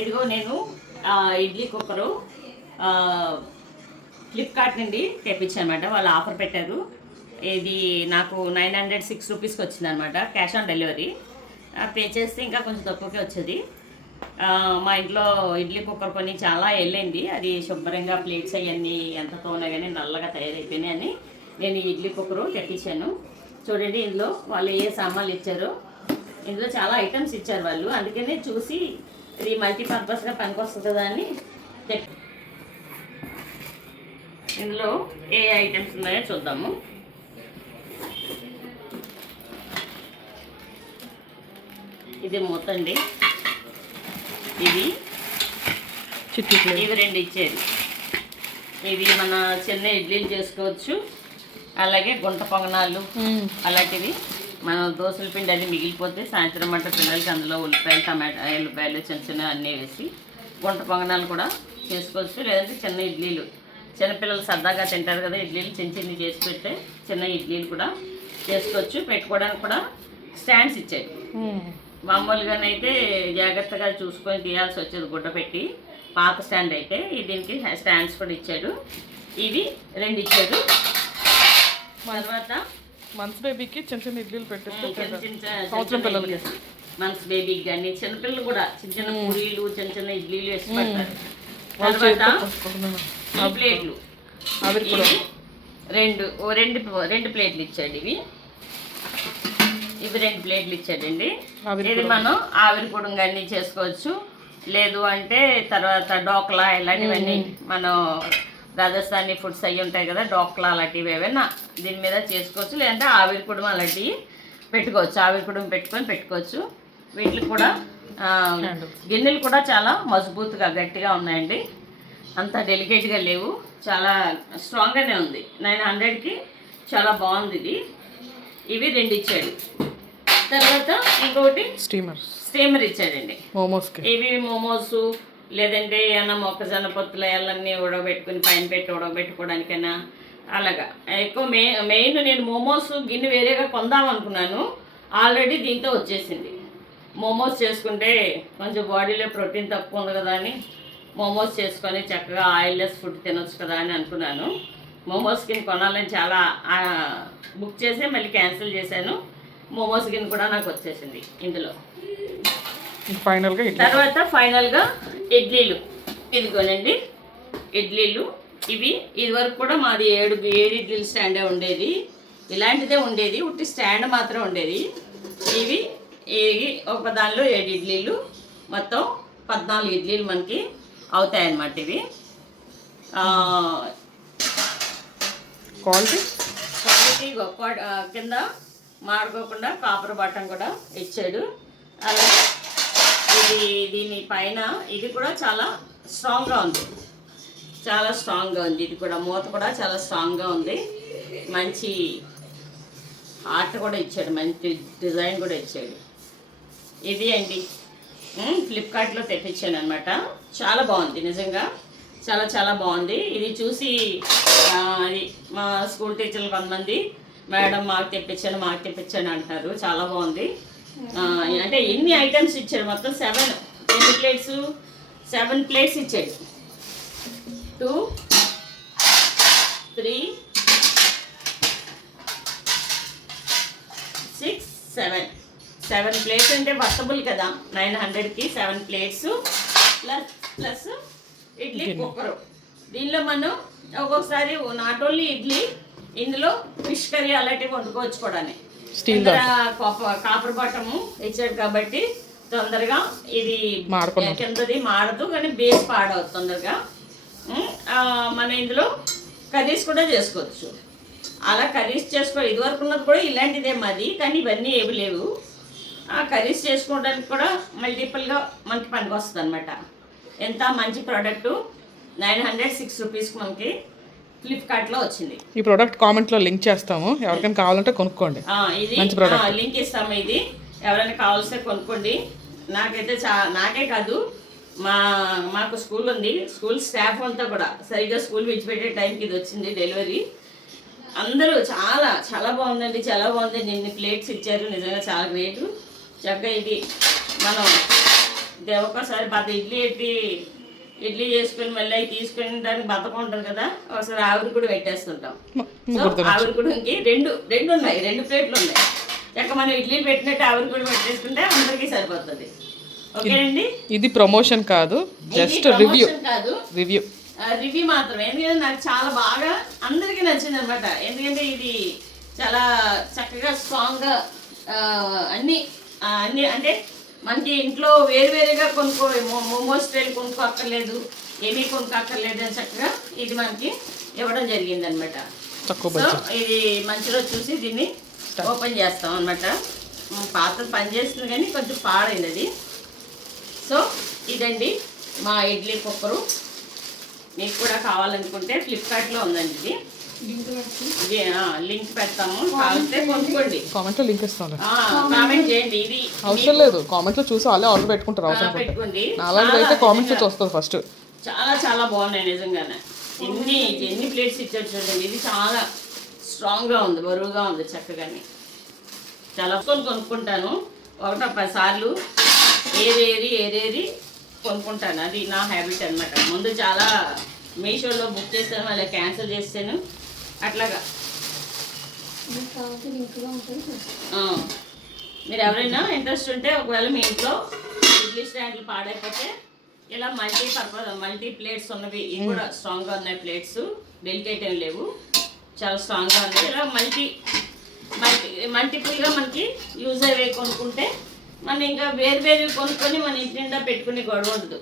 ఇదిగో నేను idli cooker Flipkart నుండి తెప్పించాను అనమాట. వాళ్ళు ఆఫర్ పెట్టారు. ఇది నాకు 906 రూపీస్కి వచ్చింది అనమాట, క్యాష్ ఆన్ డెలివరీ. పే చేస్తే ఇంకా కొంచెం తక్కువకే వచ్చేది. మా ఇంట్లో ఇడ్లీ కుక్కర్ కొని చాలా వెళ్ళింది. అది శుభ్రంగా ప్లేట్స్ అవన్నీ ఎంతతో ఉన్నా కానీ నల్లగా తయారైపోయినాయి అని నేను ఈ ఇడ్లీ కుక్కరు తెప్పించాను. చూడండి, ఇందులో వాళ్ళు ఏ సామాన్లు ఇచ్చారో, ఇందులో చాలా ఐటమ్స్ ఇచ్చారు వాళ్ళు. అందుకనే చూసి ఇది మల్టీపర్పస్గా పనికొస్తుంది కదా అని ఇందులో ఏ ఐటమ్స్ ఉన్నాయో చూద్దాము. ఇది మూతండి, ఇవి 2 ఇచ్చేది. ఇవి మన చిన్న ఇడ్లీలు చేసుకోవచ్చు, అలాగే గుంట పొంగనాలు అలాంటివి. మనం దోశల పిండి అది మిగిలిపోతే సాయంత్రం మంట పిల్లలకి అందులో ఉల్లిపాయలు, ఉల్లిపాయలు చిన్న చిన్న అన్నీ వేసి గుంట పొంగనాలు కూడా చేసుకోవచ్చు. లేదంటే చిన్న ఇడ్లీలు, చిన్నపిల్లలు సరదాగా తింటారు కదా, ఇడ్లీలు చిన్న చిన్నవి చేసి పెడితే చిన్న ఇడ్లీలు కూడా చేసుకోవచ్చు. పెట్టుకోవడానికి కూడా స్టాండ్స్ ఇచ్చాయి. మామూలుగానైతే జాగ్రత్తగా చూసుకొని తీయాల్సి వచ్చేది గుడ్డ పెట్టి, పాత స్టాండ్ అయితే. దీనికి స్టాండ్స్ కూడా ఇచ్చాడు. ఇవి 2 ఇచ్చాడు. తర్వాత మంత్స్ బేబీకి చిన్న చిన్న ఇడ్లీలు పెట్టేసి పిల్లలకి, మంత్స్ బేబీకి కానీ చిన్నపిల్లలు కూడా చిన్న చిన్న పూరీలు, చిన్న చిన్న ఇడ్లీలు వేసి పెడతారు. తర్వాత ఈ ప్లేట్లు, రెండు ప్లేట్లు ఇచ్చాడు. ఇవి 2 ప్లేట్లు ఇచ్చాడండి. ఇది మనం ఆవిరి పొడుగు అన్నీ చేసుకోవచ్చు. లేదు అంటే తర్వాత డోక్లా ఇలాంటివన్నీ మనం రాజస్థానీ ఫుడ్స్ అవి ఉంటాయి కదా, డోక్లా అలాంటివి ఏవైనా దీని మీద చేసుకోవచ్చు. లేదంటే ఆవిరి పొడుగు అలాంటివి పెట్టుకోవచ్చు, ఆవిరి పొడుగు పెట్టుకోవచ్చు. వీటికి కూడా గిన్నెలు కూడా చాలా మజబూత్గా గట్టిగా ఉన్నాయండి, అంత డెలికేట్గా లేవు, చాలా స్ట్రాంగ్గానే ఉంది. 900కి చాలా బాగుంది ఇది. ఇవి 2 ఇచ్చాడు. తర్వాత ఇంకొకటి స్టీమర్ ఇచ్చాడండి. ఇవి మోమోస్, లేదంటే ఏమన్నా మొక్కజొన్న పొత్తులు అవన్నీ ఉడకబెట్టుకుని పైన పెట్టి ఉడకబెట్టుకోవడానికైనా అలాగా. ఎక్కువ మెయిన్ నేను మోమోస్ గిన్నె వేరేగా కొందాం అనుకున్నాను, ఆల్రెడీ దీంతో వచ్చేసింది. మోమోస్ చేసుకుంటే కొంచెం బాడీలో ప్రోటీన్ తక్కువ ఉంది కదా అని మోమోస్ చేసుకొని చక్కగా ఆయిల్లెస్ ఫుడ్ తినొచ్చు కదా అని అనుకున్నాను. మోమోస్ గిన్నె కొనాలని చాలా బుక్ చేసి మళ్ళీ క్యాన్సిల్ చేశాను. మోమోస్ గిన్నె కూడా నాకు వచ్చేసింది ఇందులో. తర్వాత ఫైనల్గా ఇడ్లీలు, ఇదిగోనండి ఇడ్లీలు. ఇది వరకు కూడా మాది 7 ఇడ్లీల స్టాండే ఉండేది, ఇలాంటిదే ఉండేది, ఉట్టి స్టాండ్ మాత్రం ఉండేది. ఇవి ఒక దానిలో 7 ఇడ్లీలు, మొత్తం 14 ఇడ్లీలు మనకి అవుతాయన్నమాట. ఇవి క్వాలిటీ కింద మాడుకోకుండా కాపర్ బటన్ కూడా ఇచ్చాడు. అలాగే దీని పైన ఇది కూడా చాలా స్ట్రాంగ్గా ఉంది, చాలా స్ట్రాంగ్గా ఉంది. ఇది కూడా మూత కూడా చాలా స్ట్రాంగ్గా ఉంది. మంచి ఆర్ట్ కూడా ఇచ్చాడు, మంచి డిజైన్ కూడా ఇచ్చాడు. ఇది అండి ఫ్లిప్కార్ట్లో తెప్పించాను అనమాట. చాలా బాగుంది, నిజంగా చాలా చాలా బాగుంది. ఇది చూసి అది మా స్కూల్ టీచర్లు కొంతమంది మేడం మాకు తెప్పించాను అంటున్నారు. చాలా బాగుంది. అంటే ఎన్ని ఐటమ్స్ ఇచ్చాడు, మొత్తం 7 ప్లేట్స్ ఇచ్చాడు. 2, 3, 6, 7 ప్లేట్స్ అంటే వర్తబుల్ కదా. 900కి 7 ప్లేట్స్ ప్లస్ ఇడ్లీ కుక్కరు. దీనిలో మనం ఒక్కొక్కసారి నాట్ ఓన్లీ ఇడ్లీ, ఇందులో ఫిష్ కర్రీ అలాంటివి వండుకోవచ్చు కూడా. కాపర్ బాటము ఇచ్చాడు కాబట్టి తొందరగా ఇది కిందది మాడదు, కానీ బేస్ పాడవుతుంది తొందరగా. మన ఇందులో కర్రీస్ కూడా చేసుకోవచ్చు. అలా కర్రీస్ ఇదివరకు ఉన్నది కూడా ఇలాంటిదే మాది, కానీ ఇవన్నీ ఏవి లేవు. ఆ కర్రీస్ చేసుకోవడానికి కూడా మల్టిపుల్గా మనకి పనికి వస్తుంది అనమాట. ఎంత మంచి ప్రోడక్టు, 906 రూపీస్కి మనకి ఫ్లిప్కార్ట్లో వచ్చింది. ఈ ప్రోడక్ట్ కామెంట్లో లింక్ చేస్తాము, ఎవరికైనా కావాలంటే కొనుక్కోండి. ఇది లింక్ ఇస్తాము. ఇది ఎవరైనా కావాల్సిన కొనుక్కోండి. నాకైతే నాకే కాదు, మాకు స్కూల్ ఉంది, స్కూల్ స్టాఫ్ అంతా కూడా సరిగ్గా స్కూల్ విడిచిపెట్టే టైంకి ఇది వచ్చింది డెలివరీ. అందరూ చాలా చాలా బాగుందండి, చాలా బాగుంది. నిన్న ప్లేట్స్ ఇచ్చారు, నిజంగా చాలా గ్రేటు. చక్కగా ఇది మనం ఒక్కోసారి ఇడ్లీ చేసుకుని మళ్ళీ అవి తీసుకుని దానికి బతకం ఉంటుంది కదా, ఒకసారి ఆవిరి కూడా పెట్టేస్తుంటాం. సో ఆవిరి కూడా రెండు ఉన్నాయి, 2 ప్లేట్లు ఉన్నాయి. చక్క మనం ఇడ్లీ పెట్టినట్టు ఆవిరి కూడా పెట్టేసుకుంటే అందరికీ సరిపోతుంది. ఓకేనండి, ఇది ప్రమోషన్ కాదు, జస్ట్ రివ్యూ కాదు, రివ్యూ మాత్రమే. ఎందుకంటే నాకు చాలా బాగా అందరికీ నచ్చింది అనమాట. ఎందుకంటే ఇది చాలా చక్కగా స్ట్రాంగ్గా అన్నీ అంటే మనకి ఇంట్లో వేరువేరుగా మోమోస్ ట్రైల్ కొనుక్కోక్కర్లేదు, ఏమీ కొనుక్కోక్కర్లేదు అని చక్కగా ఇది మనకి ఇవ్వడం జరిగింది అనమాట. సో ఇది మంచిలో చూసి దీన్ని ఓపెన్ చేస్తాం అనమాట. పాత్ర పనిచేస్తుంది కానీ కొంచెం పాడైంది అది. సో ఇదండి మా ఇడ్లీ కుక్కరు. మీకు కూడా కావాలనుకుంటే ఫ్లిప్కార్ట్లో ఉందండి ఇది. లింక్ పెడతాము, కావాలంటే కొనుక్కోండి. కామెంట్లో లింక్ ఇస్తాను, కామెంట్ చేయండి. ఇది అవసరం లేదు, కామెంట్లో చూసి వాళ్ళే ఆర్డర్ పెట్టుకుంటారు. అవసరం పెట్టుకోండి. అలాగే అయితే కామెంట్లో చూస్తుంది ఫస్ట్. చాలా చాలా బాగున్నాయి నిజంగానే. ఎన్ని ప్లేట్స్ ఇచ్చారు చూడండి. ఇది చాలా స్ట్రాంగ్గా ఉంది, బరువుగా ఉంది చక్కగాని. చాలా కొనుక్కుంటాను, 1-10 సార్లు ఏరేరి కొనుక్కుంటాను. అది నా హ్యాబిట్ అనమాట. ముందు చాలా మీషోలో బుక్ చేస్తాను, మళ్ళీ క్యాన్సిల్ చేస్తాను అట్లాగా. మీరు ఎవరైనా ఇంట్రెస్ట్ ఉంటే, ఒకవేళ మీ ఇంట్లో ఇడ్లీ స్టాండ్లు పాడైపోతే ఇలా మల్టీ ప్లేట్స్ ఉన్నవి, ఇవి కూడా స్ట్రాంగ్గా ఉన్నాయి ప్లేట్స్, డెలికేట్ ఏం లేవు, చాలా స్ట్రాంగ్గా ఉన్నాయి. ఇలా మల్టిపుల్గా మనకి యూజ్ అయ్యే కొనుక్కుంటే మనం ఇంకా వేరు కొనుక్కొని మన ఇంటి నిండా పెట్టుకునే గొడవ ఉండదు.